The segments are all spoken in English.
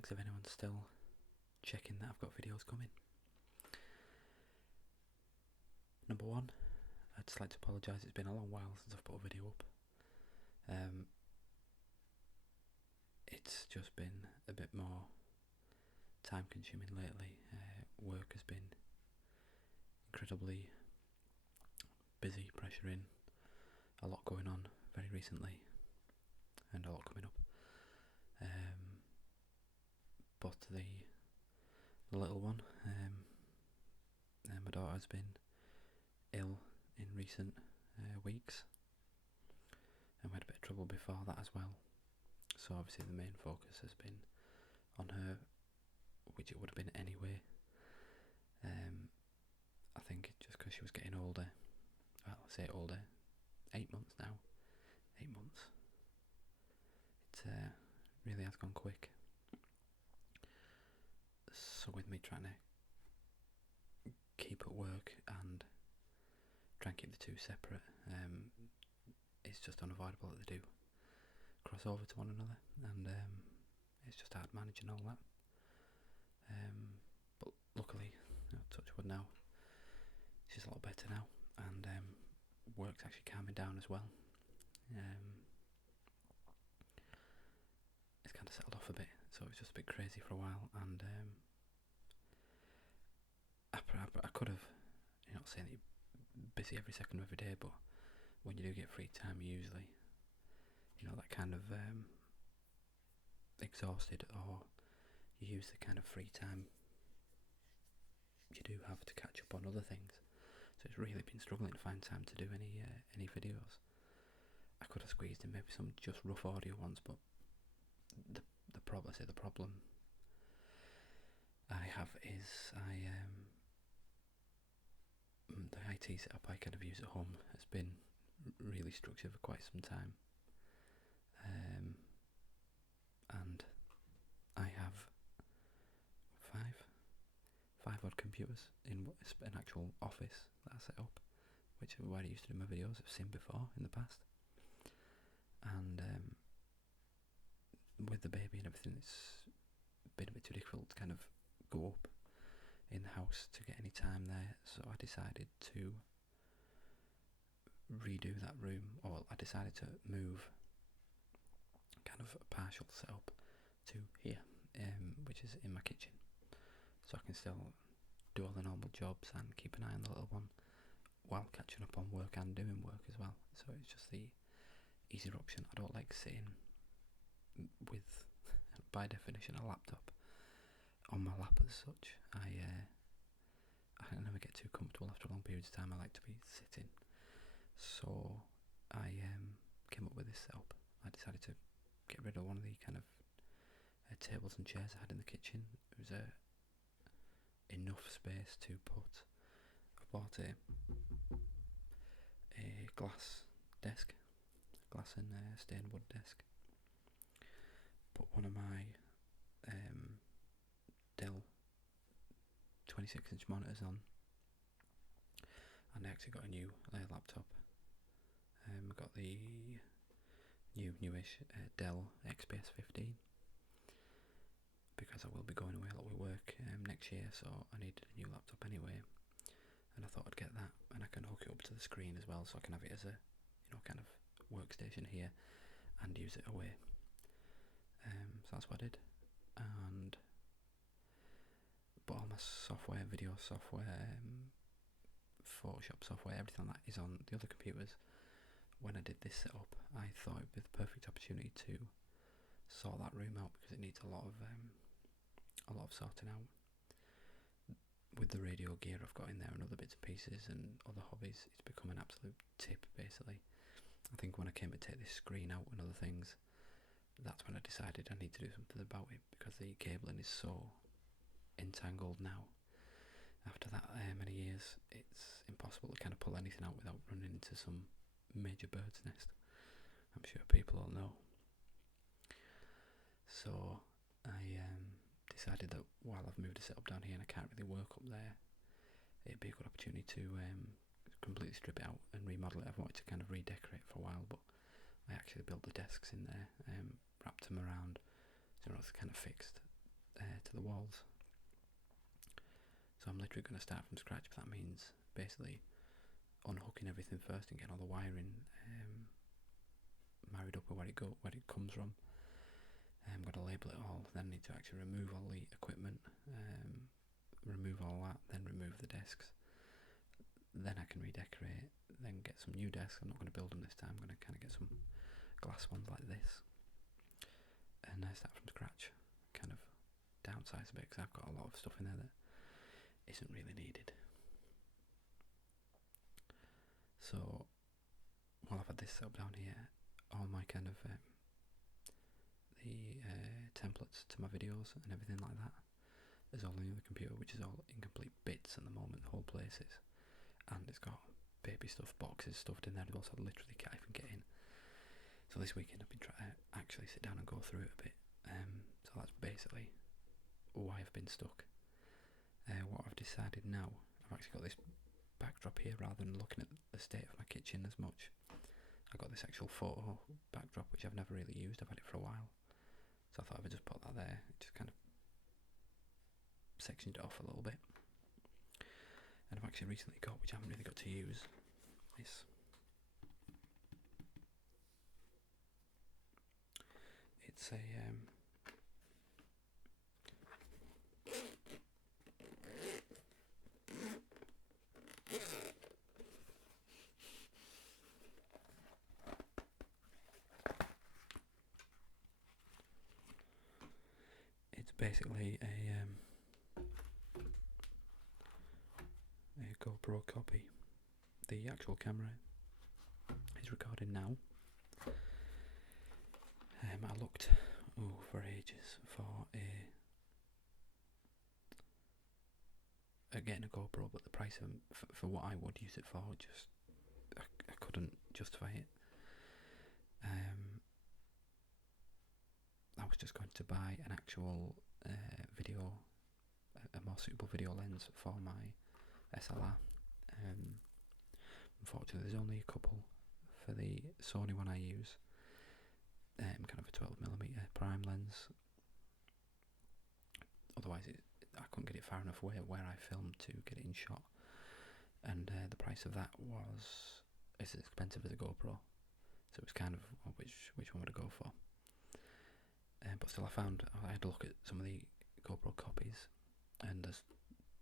thanks if anyone's still checking that I've got videos coming. Number one, I'd just like to apologise, it's been a long while since I've put a video up. It's just been a bit more time consuming lately. Work has been incredibly busy, pressuring, a lot going on very recently, and a lot coming up. But the little one, my daughter has been ill in recent weeks, and we had a bit of trouble before that as well. So obviously the main focus has been on her, which it would have been anyway. I think just because she was getting older, well, I say older, 8 months now, 8 months. It really has gone quick. So with me trying to keep at work and try and keep the two separate, it's just unavoidable that they do cross over to one another, and it's just hard managing all that. But luckily, touch wood now, she's a lot better now, and work's actually calming down as well. It's kind of settled off a bit, so it was just a bit crazy for a while, and I could have, not saying that you're busy every second of every day, but when you do get free time, you usually, that kind of exhausted, or you use the kind of free time you do have to catch up on other things. So it's really been struggling to find time to do any videos. I could have squeezed in maybe some just rough audio ones, but the problem I have is the IT setup I kind of use at home has been really structured for quite some time, and I have five odd computers in an actual office that I set up, which is where I used to do my videos. I've seen before in the past, and with the baby and everything, it's been a bit too difficult to kind of go up in the house to get any time there. So I decided to redo that room, or I decided to move kind of a partial setup to here, which is in my kitchen, so I can still do all the normal jobs and keep an eye on the little one while catching up on work and doing work as well. So it's just the easier option. I don't like sitting with, by definition, a laptop on my lap as such. I never get too comfortable after long periods of time. I like to be sitting. So I came up with this setup. I decided to get rid of one of the kind of tables and chairs I had in the kitchen. It was enough space to put. I bought a glass desk, glass and stained wood desk. Put one of my Dell 26-inch monitors on, and I actually got a new laptop. I got the newish Dell XPS 15 because I will be going away a lot with work next year, so I needed a new laptop anyway, and I thought I'd get that, and I can hook it up to the screen as well, so I can have it as a kind of workstation here and use it away. So that's what I did, and but all my software, video software, Photoshop software, everything like that is on the other computers. When I did this setup, I thought it would be the perfect opportunity to sort that room out, because it needs a lot of sorting out. With the radio gear I've got in there and other bits and pieces and other hobbies, it's become an absolute tip basically. I think when I came to take this screen out and other things, that's when I decided I need to do something about it, because the cabling is so entangled now. After that many years, it's impossible to kind of pull anything out without running into some major bird's nest. I'm sure people all know. So I decided that while I've moved the setup down here and I can't really work up there, it'd be a good opportunity to completely strip it out and remodel it. I've wanted to kind of redecorate for a while, but I actually built the desks in there, wrapped them around, so it's kind of fixed to the walls. So I'm literally going to start from scratch, but that means basically unhooking everything first and getting all the wiring married up with where it comes from. I'm going to label it all, then I need to actually remove all the equipment, remove all that, then remove the desks. Then I can redecorate, then get some new desks. I'm not going to build them this time, I'm going to kind of get some glass ones like this. And start from scratch, kind of downsize a bit, because I've got a lot of stuff in there that isn't really needed. So while I've had this set up down here, all my kind of the templates to my videos and everything like that is all in the computer, which is all incomplete bits at the moment, whole places, and it's got baby stuff, boxes stuffed in there as well, so I literally can't even get in. So this weekend I've been trying to actually sit down and go through it a bit. So that's basically why I've been stuck. What I've decided now, I've actually got this backdrop here rather than looking at the state of my kitchen as much. I've got this actual photo backdrop which I've never really used, I've had it for a while. So I thought I would just put that there, it just kind of sectioned it off a little bit. And I've actually recently got, which I haven't really got to use, this. It's a it's basically a GoPro copy. The actual camera is recording now. I looked for ages for getting a GoPro, but the price of them, for what I would use it for, just I couldn't justify it. I was just going to buy an actual video, a more suitable video lens for my SLR. Unfortunately, there's only a couple for the Sony one I use. Kind of a 12mm prime lens. Otherwise, I couldn't get it far enough away where I filmed to get it in shot. And the price of that was as expensive as a GoPro. So it was kind of which one would I go for? But still, I had a look at some of the GoPro copies, and there's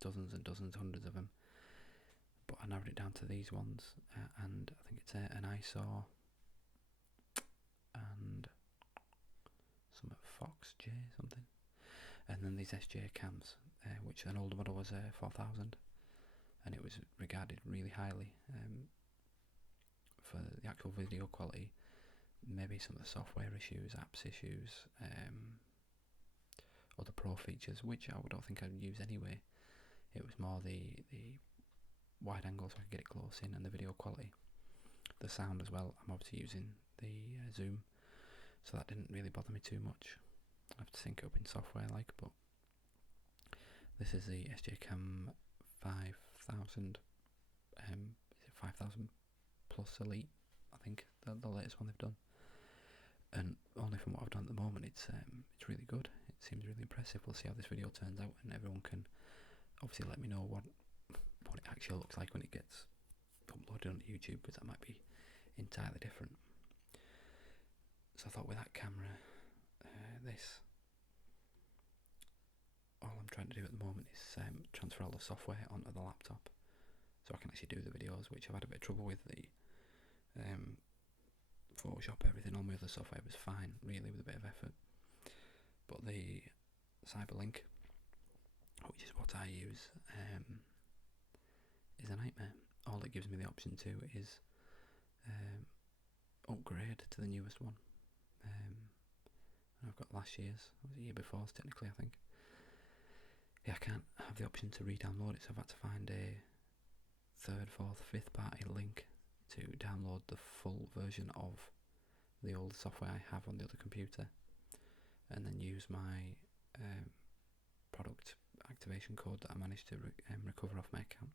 dozens and dozens, hundreds of them. But I narrowed it down to these ones, and I think it's an ISO and some Fox J something, and then these SJ cams, which an older model was 4000, and it was regarded really highly for the actual video quality. Maybe some of the software issues, apps issues, other pro features, which I don't think I'd use anyway. It was more the wide angle so I could get it close in, and the video quality. The sound as well, I'm obviously using the Zoom, so that didn't really bother me too much. I have to sync it up in software but this is the SJ Cam 5000, is it 5000 Plus Elite, I think, the latest one they've done. And only from what I've done at the moment, it's really good. It seems really impressive. We'll see how this video turns out, and everyone can obviously let me know what it actually looks like when it gets uploaded onto YouTube, because that might be entirely different. So I thought with that camera, all I'm trying to do at the moment is transfer all the software onto the laptop, so I can actually do the videos, which I've had a bit of trouble with. The Photoshop, everything, all my other software was fine, really, with a bit of effort. But the Cyberlink, which is what I use, is a nightmare. All it gives me the option to is upgrade to the newest one. I've got last year's, or the year before's technically, I think. Yeah, I can't have the option to re-download it, so I've had to find a third, fourth, fifth party link to download the full version of the old software I have on the other computer, and then use my product activation code that I managed to recover off my account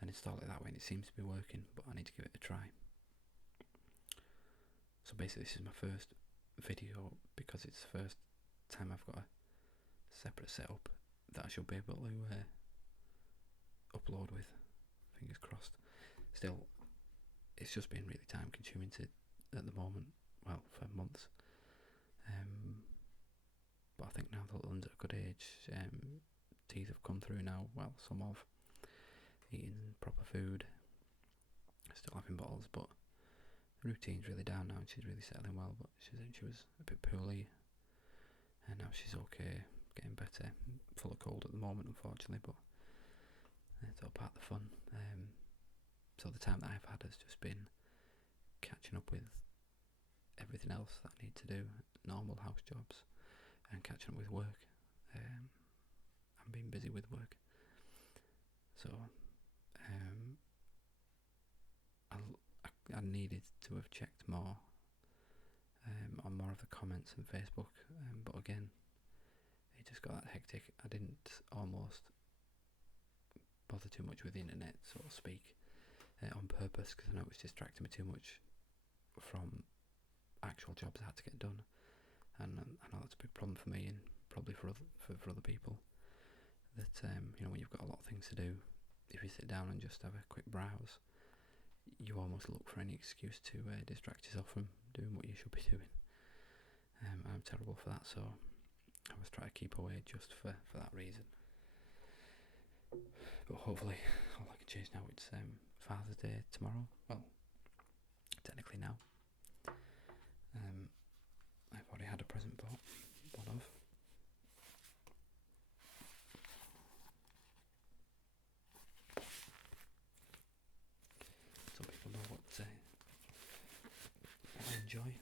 and install it that way, and it seems to be working, but I need to give it a try. So basically this is my first video, because it's the first time I've got to separate setup that I should be able to upload with. Fingers crossed. Still, it's just been really time consuming at the moment. Well, for months. But I think now the little one's at a good age, teeth have come through now. Well, some of eating proper food. Still having bottles, but the routine's really down now, and she's really settling well. But she was a bit poorly, and now she's okay, getting better. Full of cold at the moment, unfortunately, but it's all part of the fun. So the time that I've had has just been catching up with everything else that I need to do, normal house jobs, and catching up with work. I'm being busy with work, so I needed to have checked more on more of the comments on Facebook, but again, it just got that hectic. I didn't almost bother too much with the internet, so to speak, on purpose, because I know it was distracting me too much from actual jobs I had to get done, and I know that's a big problem for me, and probably for other people, that when you've got a lot of things to do, if you sit down and just have a quick browse, you almost look for any excuse to distract yourself from doing what you should be doing. I'm terrible for that, so I was trying to keep away just for that reason. But hopefully all I can change now. It's Father's Day tomorrow. Well, technically now. I've already had a present bought. One of. Some people know what I enjoy.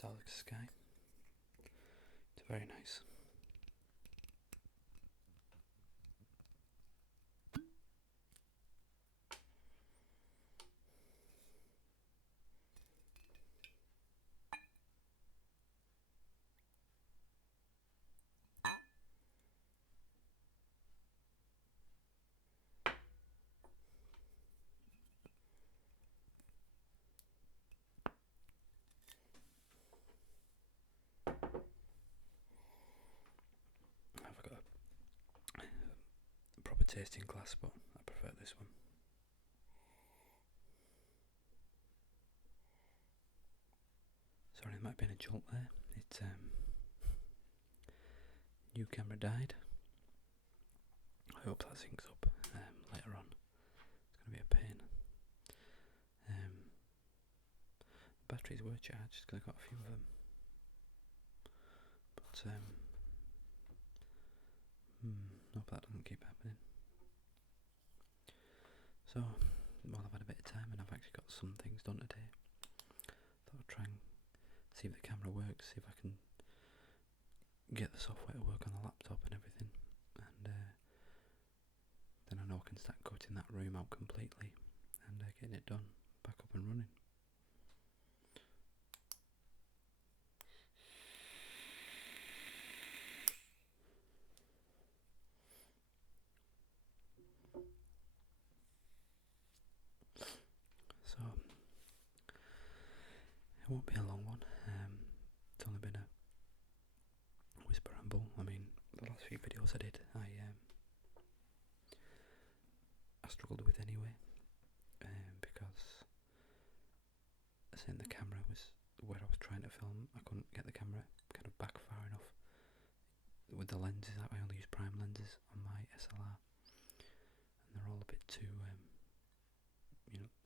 Dark sky. It's very nice. I've got a proper tasting glass, but I prefer this one. Sorry, there might have been a jolt there. It's new camera died. I hope that syncs up later on. It's going to be a pain. Batteries were charged because I got a few of them, but hope that doesn't keep happening. So, while I've had a bit of time and I've actually got some things done today, thought I'd try and see if the camera works, see if I can get the software to work on the laptop and everything, and then I know I can start cutting that room out completely and getting it done, back up and running. So, it won't be a long one. It's only been a whisper ramble. I mean, the last few videos I did, I struggled with anyway, because saying the camera was where I was trying to film. I couldn't get the camera kind of back far enough with the lenses. I only use prime lenses on my SLR, and they're all a bit too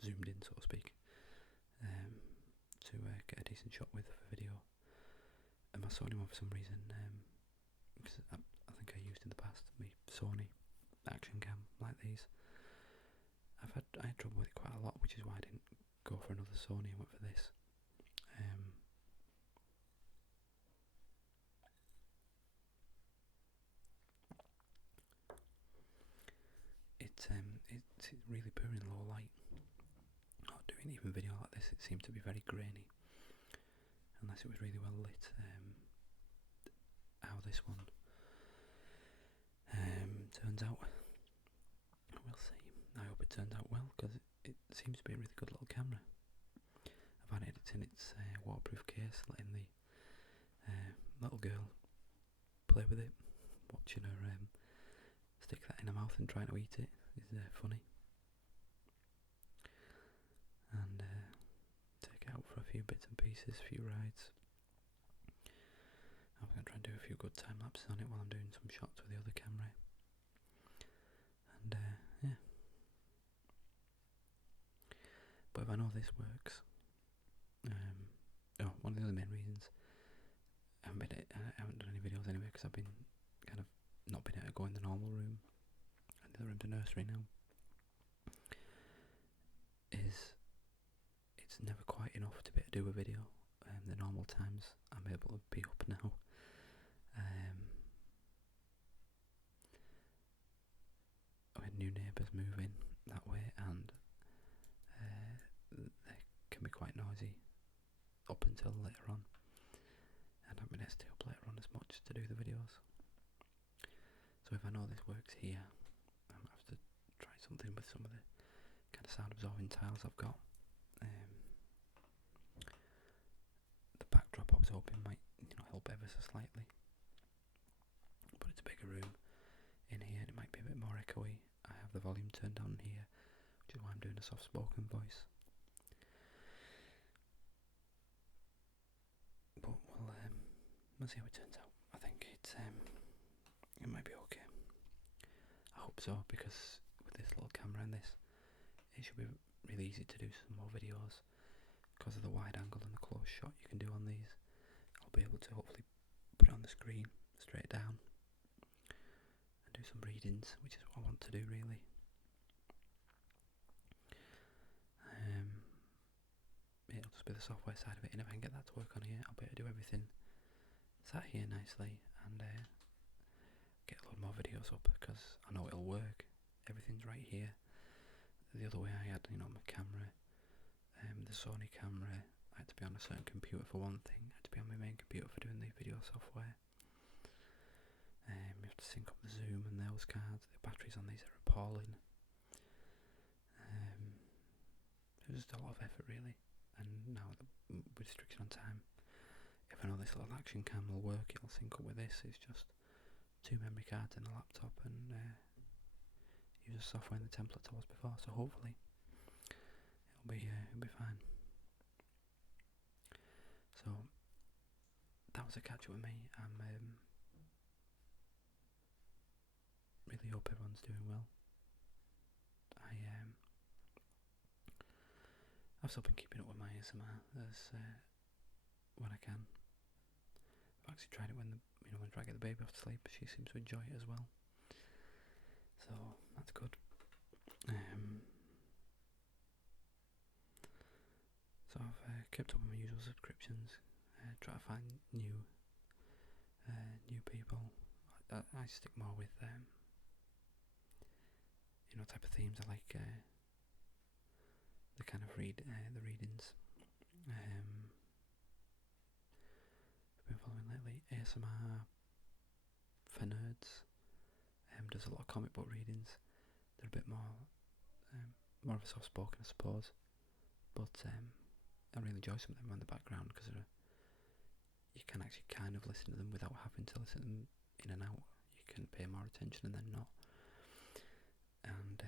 zoomed in, so to speak, to get a decent shot with for video. And my Sony one, for some reason, because I think I used in the past my Sony action cam like these, I had trouble with it quite a lot, which is why I didn't go for another Sony and went for this. it's really poor in low light. Not doing even video like this, it seemed to be very grainy, unless it was really well lit. How this one turns out, we'll see. I hope it turns out well, because it seems to be a really good little camera. I've had it in its waterproof case, letting the little girl play with it, watching her stick that in her mouth and trying to eat it is funny. And take it out for a few bits and pieces, a few rides. I'm going to try and do a few good time lapses on it while I'm doing some shots with the other camera. And yeah. But if I know this works, one of the other main reasons I haven't done any videos anyway, because I've been kind of not been able to go in the normal room and the other room to nursery now, is it's never quite enough to be able to do a video. The normal times I'm able to be up now. We had new neighbours move in that way, and they can be quite noisy up until later on, and I haven't been able to stay up later on as much to do the videos. So if I know this works here, I might have to try something with some of the kind of sound absorbing tiles I've got. The backdrop I was hoping might help ever so slightly, but it's a bigger room in here and it might be a bit more echoey. I have the volume turned down here, which is why I'm doing a soft spoken voice. But we'll see how it turns out. I think it might be okay. I hope so, because with this little camera and this, it should be really easy to do some more videos because of the wide angle and the close shot you can do on these. I'll be able to hopefully put it on the screen straight down and do some readings, which is what I want to do really. It'll just be the software side of it, and if I can get that to work on here, I'll be able to do everything sat here nicely and get a lot more videos up, because I know it'll work. Everything's right here. The other way I had, my camera, the Sony camera, I had to be on a certain computer for one thing, I had to be on my main computer for doing the video software. You have to sync up the zoom and those cards. The batteries on these are appalling. It was just a lot of effort really, and now with restriction on time, if I know this little action cam will work, it'll sync up with this. It's just 2 memory cards in the laptop and use the software and the template I was before, so hopefully it'll be fine. So that was a catch up with me. I'm really hope everyone's doing well. I've still been keeping up with my ASMR as when I can. I've actually tried it when I get the baby off to sleep. She seems to enjoy it as well, so that's good. So I've kept up with my usual subscriptions. Try to find new people. I stick more with type of themes. I like the kind of the readings. I've been following lately ASMR for nerds. Does a lot of comic book readings. They're a bit more of a soft spoken, I suppose, but I really enjoy some of them in the background, because you can actually kind of listen to them without having to listen to them in and out. You can pay more attention and then not. And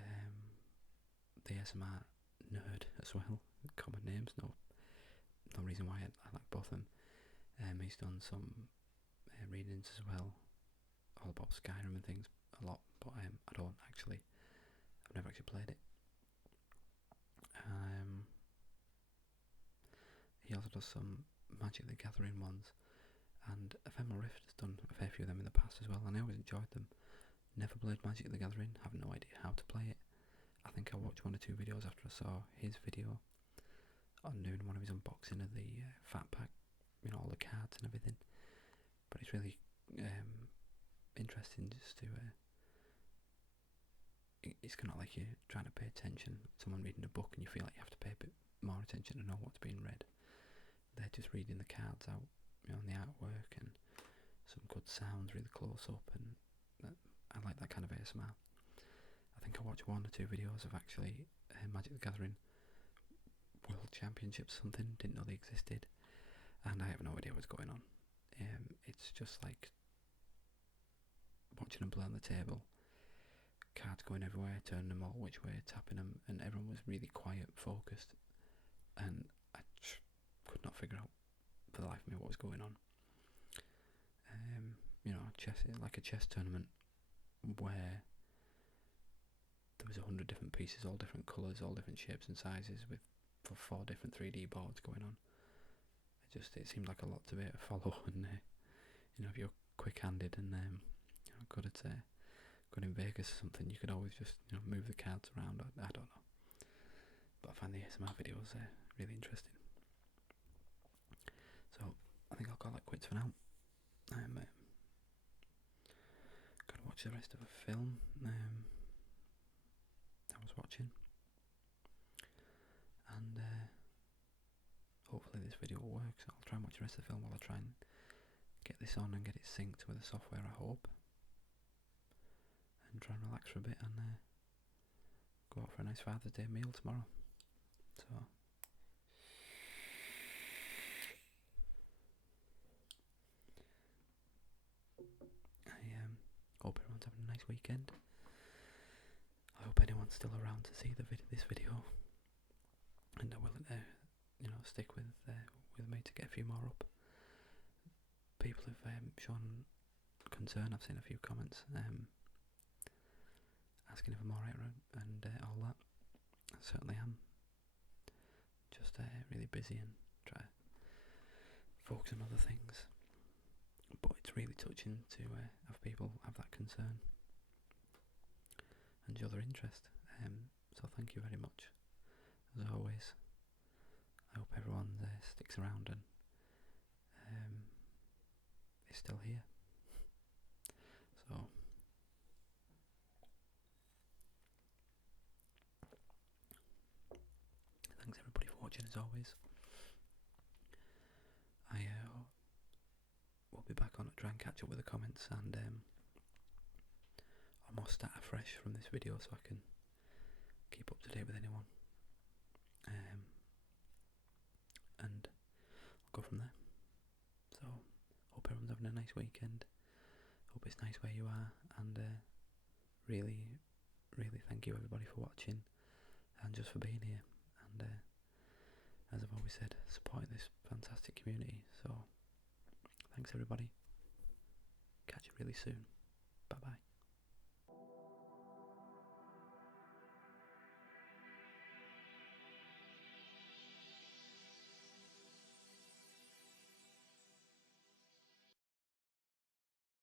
the ASMR nerd as well, common names, no reason why I like both of them. He's done some readings as well, all about Skyrim and things, a lot, but I've never actually played it. He also does some Magic the Gathering ones, and Ephemeral Rift has done a fair few of them in the past as well, and I always enjoyed them. Never played Magic the Gathering, have no idea how to play it. I think I watched 1 or 2 videos after I saw his video on doing one of his unboxing of the fat pack, all the cards and everything. But it's really interesting just to it's kind of like you're trying to pay attention. Someone reading a book and you feel like you have to pay a bit more attention to know what's being read. They're just reading the cards out, and the artwork and some good sounds really close up, and I like that kind of ASMR. I think I watched 1 or 2 videos of actually Magic the Gathering World Championships, something, didn't know they existed, and I have no idea what's going on. It's just like watching them play on the table, cards going everywhere, turning them all which way, tapping them, and everyone was really quiet, focused, and I could not figure out for the life of me what was going on. Chess, like a chess tournament where there was 100 different pieces, all different colours, all different shapes and sizes, with 4 different 3D boards going on. It seemed like a lot to be able to follow, and if you're quick-handed and good at good in Vegas or something, you could always just move the cards around. I don't know, but I find the ASMR videos really interesting. So I think I'll call that quits for now. I'm gonna watch the rest of a film I was watching, and hopefully this video will work. So I'll try and watch the rest of the film while I try and get this on and get it synced with the software, I hope, and try and relax for a bit, and go out for a nice Father's Day meal tomorrow. So I hope everyone's having a nice weekend. I hope anyone's still around to see this video, and are willing to stick with me to get a few more up. People have shown concern. I've seen a few comments asking if I'm alright and all that. I certainly am. Just really busy and try to focus on other things. But it's really touching to have people have that concern and show their interest. So thank you very much. As always, I hope everyone sticks around and is still here. So thanks everybody for watching as always. I will be back on to try and catch up with the comments, and almost start afresh from this video so I can keep up to date with anyone, and I'll go from there. So hope everyone's having a nice weekend, hope it's nice where you are, and really thank you everybody for watching and just for being here, and as I've always said, supporting this fantastic community. So thanks everybody, catch you really soon.